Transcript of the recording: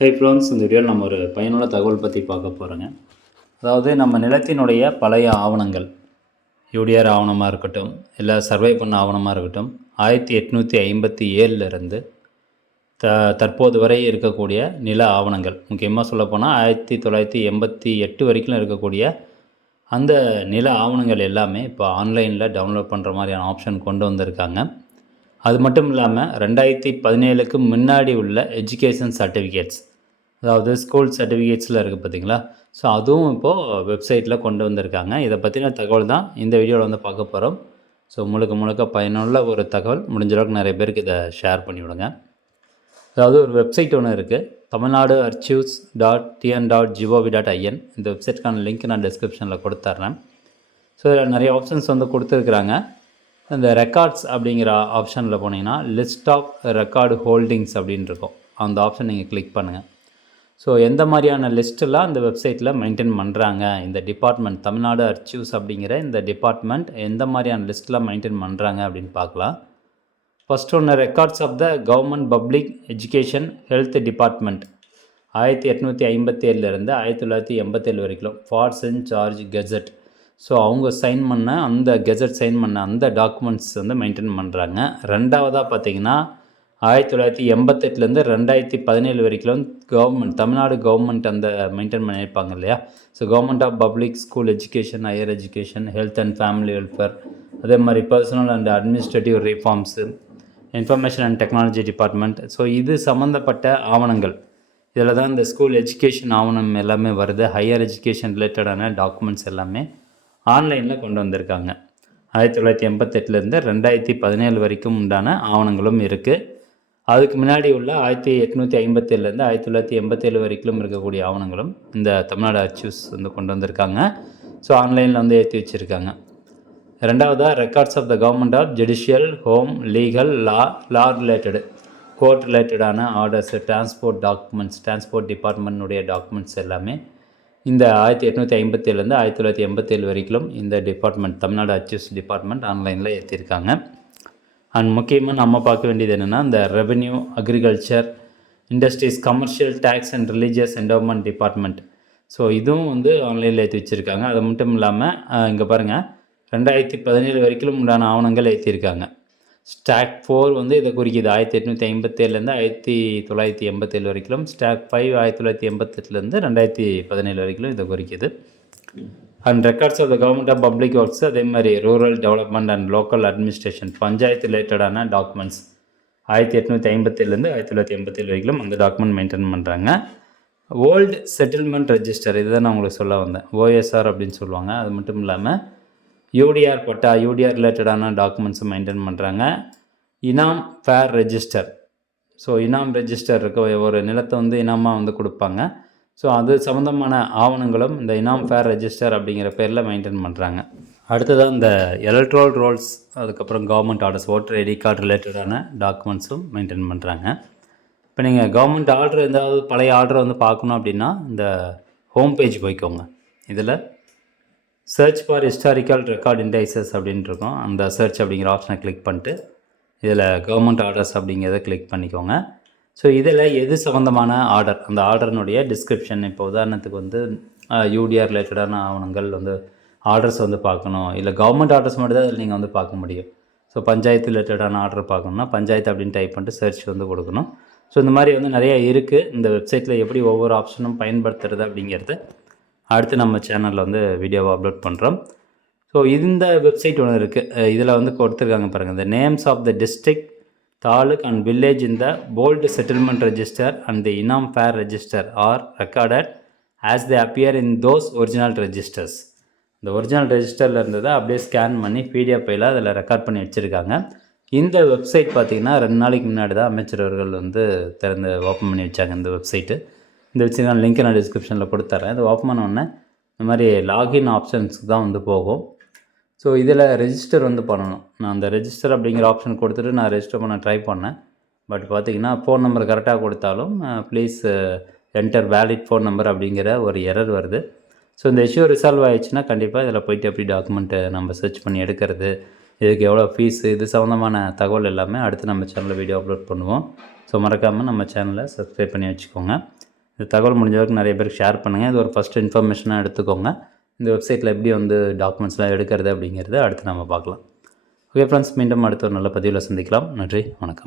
Hey friends இந்த வீடியோவில் நம்ம ஒரு பயனுள்ள தகவல் பற்றி பார்க்க போகிறோங்க அதாவது நம்ம நிலத்தினுடைய பழைய ஆவணங்கள் யூடிஆர் ஆவணமாக இருக்கட்டும் இல்லை சர்வே பண்ண ஆவணமாக இருக்கட்டும் ஆயிரத்தி எட்நூற்றி ஐம்பத்தி ஏழுலேருந்து த தற்போது வரை இருக்கக்கூடிய நில ஆவணங்கள் முக்கியமாக சொல்லப்போனால் ஆயிரத்தி தொள்ளாயிரத்தி எண்பத்தி எட்டு வரைக்கும் இருக்கக்கூடிய அந்த நில ஆவணங்கள் எல்லாமே இப்போ ஆன்லைனில் டவுன்லோட் பண்ணுற மாதிரியான ஆப்ஷன் கொண்டு வந்திருக்காங்க. அது மட்டும் இல்லாமல் ரெண்டாயிரத்தி பதினேழுக்கு முன்னாடி உள்ள எஜுகேஷன் சர்டிஃபிகேட்ஸ் அதாவது ஸ்கூல் சர்டிஃபிகேட்ஸில் இருக்குது பார்த்தீங்களா ஸோ அதுவும் இப்போது வெப்சைட்டில் கொண்டு வந்திருக்காங்க. இதை பற்றின தகவல் தான் இந்த வீடியோவில் வந்து பார்க்க போகிறோம் ஸோ முழுக்க முழுக்க பயனுள்ள ஒரு தகவல். முடிஞ்ச அளவுக்கு நிறைய பேருக்கு இதை ஷேர் பண்ணிவிடுங்க அதாவது ஒரு வெப்சைட் ஒன்று இருக்குது Tamil Nadu archives dot TN dot GOV dot IN இந்த வெப்சைட்க்கான லிங்க் நான் டிஸ்கிரிப்ஷனில் கொடுத்துட்றேன் ஸோ இதில் நிறைய ஆப்ஷன்ஸ் வந்து கொடுத்துருக்குறாங்க. இந்த ரெக்கார்ட்ஸ் அப்படிங்கிற ஆப்ஷனில் போனீங்கன்னா லிஸ்ட் ஆஃப் ரெக்கார்டு ஹோல்டிங்ஸ் அப்படின்னு இருக்கும். அந்த ஆப்ஷன் நீங்கள் கிளிக் பண்ணுங்கள் ஸோ எந்த மாதிரியான லிஸ்ட்டெல்லாம் அந்த வெப்சைட்டில் மெயின்டைன் பண்ணுறாங்க இந்த டிபார்ட்மெண்ட் தமிழ்நாடு அர்ச்சிவ்ஸ் அப்படிங்கிற இந்த டிபார்ட்மெண்ட் எந்த மாதிரியான லிஸ்ட்டெலாம் மெயின்டைன் பண்ணுறாங்க அப்படின்னு பார்க்கலாம். ஃபஸ்ட் ஒன்று records of the government public education health department ஆயிரத்தி எட்நூற்றி ஐம்பத்தி ஏழுலேருந்து ஆயிரத்தி தொள்ளாயிரத்தி எண்பத்தேழு வரைக்கும் Fort Saint George gazette so அவங்க சைன் பண்ண அந்த கெஜெட் சைன் பண்ண அந்த டாக்குமெண்ட்ஸ் வந்து மெயின்டைன் பண்ணுறாங்க ரெண்டாவதாக பார்த்தீங்கன்னா ஆயிரத்தி தொள்ளாயிரத்தி எண்பத்தெட்டுலேருந்து ரெண்டாயிரத்தி பதினேழு வரைக்கும் கவர்மெண்ட் தமிழ்நாடு கவர்மெண்ட் அந்த மெயின்டைன் பண்ணியிருப்பாங்க இல்லையா? So government of public school education higher education health and family welfare அதே மாதிரி personnel and administrative reforms information and technology department so இது சம்மந்தப்பட்ட ஆவணங்கள். இதில் தான் இந்த ஸ்கூல் எஜுகேஷன் ஆவணம் எல்லாமே வருது. ஹையர் எஜுகேஷன் ரிலேட்டடான டாக்குமெண்ட்ஸ் எல்லாமே ஆன்லைனில் கொண்டு வந்திருக்காங்க. ஆயிரத்தி தொள்ளாயிரத்தி எண்பத்தெட்டுலேருந்து ரெண்டாயிரத்தி பதினேழு வரைக்கும் உண்டான ஆவணங்களும் இருக்குது அதுக்கு முன்னாடி உள்ள ஆயிரத்தி எட்நூற்றி ஐம்பத்தேழுலேருந்து ஆயிரத்தி தொள்ளாயிரத்தி எண்பத்தேழு வரைக்கும் இருக்கக்கூடிய ஆவணங்களும் இந்த தமிழ்நாடு அச்சீவ்ஸ் வந்து கொண்டு வந்திருக்காங்க. ஸோ ஆன்லைனில் வந்து ஏற்றி வச்சுருக்காங்க. ரெண்டாவதாக records of the government of judicial home legal law law related court ரிலேட்டடான ஆர்டர்ஸ் டிரான்ஸ்போர்ட் டாக்குமெண்ட்ஸ் டிரான்ஸ்போர்ட் டிபார்ட்மெண்ட்டுடைய டாக்குமெண்ட்ஸ் எல்லாமே இந்த ஆயிரத்தி எட்நூற்றி ஐம்பத்தேழுலேருந்து ஆயிரத்தி தொள்ளாயிரத்தி எண்பத்தேழு வரைக்கும் இந்த டிபார்ட்மெண்ட் தமிழ்நாடு அச்சீவ்ஸ் டிபார்ட்மெண்ட் ஆன்லைனில் ஏற்றிருக்காங்க அண்ட் முக்கியமாக நம்ம பார்க்க வேண்டியது என்னென்னா இந்த revenue agriculture industries commercial taxes and religious endowment department so இதுவும் வந்து ஆன்லைனில் ஏற்றி வச்சுருக்காங்க. அது மட்டும் இல்லாமல் இங்கே பாருங்கள் ரெண்டாயிரத்தி பதினேழு வரைக்கும் உண்டான ஆவணங்கள் ஏற்றிருக்காங்க ஸ்டாக் ஃபோர் வந்து இதை குறிக்கிது. ஆயிரத்தி எட்நூற்றி ஐம்பத்தேழுலேருந்து ஆயிரத்தி தொள்ளாயிரத்தி எண்பத்தேழு வரைக்கும் ஸ்டாக் ஃபைவ் ஆயிரத்தி தொள்ளாயிரத்தி எண்பத்தெட்டுலேருந்து ரெண்டாயிரத்தி பதினேழு வரைக்கும் இதை குறிக்கிது. And records of the government of public works அதே மாதிரி rural development and local administration panchayat ரிலேட்டடான டாக்குமெண்ட்ஸ் ஆயிரத்தி எட்நூற்றி ஐம்பத்தேழுலேருந்து ஆயிரத்தி தொள்ளாயிரத்தி எண்பத்தேழு வரைக்கும் அந்த டாக்குமெண்ட் மெயின்டைன் பண்ணுறாங்க ஓல்டு செட்டில்மெண்ட் ரெஜிஸ்டர் இதுதான் நான் உங்களுக்கு சொல்ல வந்தேன். ஓஎஸ்ஆர் அப்படின்னு சொல்லுவாங்க. அது மட்டும் இல்லாமல் யூடிஆர் பட்டா யூடிஆர் ரிலேட்டடான டாக்குமெண்ட்ஸும் மெயின்டைன் பண்ணுறாங்க இனாம் ஃபேர் ரெஜிஸ்டர் ஸோ இனாம் ரெஜிஸ்டர் இருக்க ஒரு நிலத்தை வந்து இனாமாக வந்து கொடுப்பாங்க. ஸோ அது சம்மந்தமான ஆவணங்களும் இந்த இனாம் ஃபேர் ரெஜிஸ்டர் அப்படிங்கிற பேரில் மெயின்டைன் பண்ணுறாங்க அடுத்ததாக இந்த எலக்ட்ரல் ரோல்ஸ் அதுக்கப்புறம் government orders voter ID card ரிலேட்டடான டாக்குமெண்ட்ஸும் மெயின்டைன் பண்ணுறாங்க இப்போ நீங்கள் கவர்மெண்ட் ஆர்டர் ஏதாவது பழைய ஆர்டரை வந்து பார்க்கணும் அப்படின்னா இந்த ஹோம் பேஜ் போய்க்கோங்க. இதில் search for historical record indices அப்படின்ட்டு இருக்கும் அந்த சர்ச் அப்படிங்கிற ஆப்ஷனை கிளிக் பண்ணிட்டு இதில் கவர்மெண்ட் ஆர்டர்ஸ் அப்படிங்கிறத கிளிக் பண்ணிக்கோங்க. ஸோ இதில் எது சம்மந்தமான ஆர்டர் அந்த ஆர்டர்னுடைய டிஸ்கிரிப்ஷன் இப்போ உதாரணத்துக்கு வந்து யூடிஆர் ரிலேட்டடான ஆவணங்கள் வந்து ஆர்டர்ஸ் வந்து பார்க்கணும். இல்லை கவர்மெண்ட் ஆர்டர்ஸ் மட்டும் தான் அதில் நீங்கள் வந்து பார்க்க முடியும். ஸோ பஞ்சாயத்து ரிலேட்டடான ஆர்டர் பார்க்கணுன்னா பஞ்சாயத்து அப்படின்னு டைப் பண்ணிட்டு சர்ச் வந்து கொடுக்கணும். ஸோ இந்த மாதிரி வந்து நிறைய இருக்குது இந்த வெப்சைட்டில் எப்படி ஒவ்வொரு ஆப்ஷனும் பயன்படுத்துறது அப்படிங்கிறது அடுத்து நம்ம சேனலில் வந்து வீடியோவை அப்லோட் பண்ணுறோம் ஸோ இந்த வெப்சைட் ஒன்று இருக்குது இதில் வந்து கொடுத்துருக்காங்க பாருங்கள் இந்த names of the district taluk and village in the old settlement register and the Inam fair register are recorded as they appear in those original registers இந்த ஒரிஜினல் ரெஜிஸ்டரில் இருந்ததை அப்படியே ஸ்கேன் பண்ணி பிடிஎஃப் ஃபைலாக அதில் ரெக்கார்ட் பண்ணி வச்சுருக்காங்க. இந்த வெப்சைட் பார்த்திங்கன்னா ரெண்டு நாளைக்கு முன்னாடி தான் அமைச்சர் அவர்கள் வந்து திறந்து ஓப்பன் பண்ணி வச்சாங்க இந்த வெப்சைட்டு இந்த வச்சு நான் லிங்க் நான் டிஸ்கிரிப்ஷனில் கொடுத்துட்றேன் இது ஓப்பன் பண்ணோடனே இந்த மாதிரி லாகின் ஆப்ஷன்ஸ்க்கு தான் வந்து போகும். ஸோ இதில் ரெஜிஸ்டர் வந்து பண்ணணும். நான் அந்த ரெஜிஸ்டர் அப்படிங்கிற ஆப்ஷன் கொடுத்துட்டு நான் ரெஜிஸ்டர் பண்ண ட்ரை பண்ணேன். பட் பார்த்தீங்கன்னா ஃபோன் நம்பர் கரெக்டாக கொடுத்தாலும் please enter valid phone number அப்படிங்கிற ஒரு எரர் வருது. ஸோ இந்த இஷ்யூ ரிசால்வ் ஆகிடுச்சுன்னா கண்டிப்பாக இதில் போயிட்டு எப்படி டாக்குமெண்ட்டை நம்ம சர்ச் பண்ணி எடுக்கிறது இதுக்கு எவ்வளோ ஃபீஸு இது சம்மந்தமான தகவல் எல்லாமே அடுத்து நம்ம சேனலில் வீடியோ அப்லோட் பண்ணுவோம். ஸோ மறக்காமல் நம்ம சேனலை சப்ஸ்கிரைப் பண்ணி வச்சுக்கோங்க. இந்த தகவல் முடிஞ்ச வரைக்கும் நிறைய பேருக்கு ஷேர் பண்ணுங்கள் இது ஒரு ஃபஸ்ட் இன்ஃபர்மேஷனாக எடுத்துக்கோங்க. இந்த வெப்சைட்டில் எப்படி வந்து டாக்குமெண்ட்ஸ்லாம் எடுக்கிறது அப்படிங்கிறத அடுத்து நம்ம பார்க்கலாம். ஓகே ஃப்ரெண்ட்ஸ் மீண்டும் அடுத்த ஒரு நல்ல பதிவில் சந்திக்கலாம். நன்றி வணக்கம்.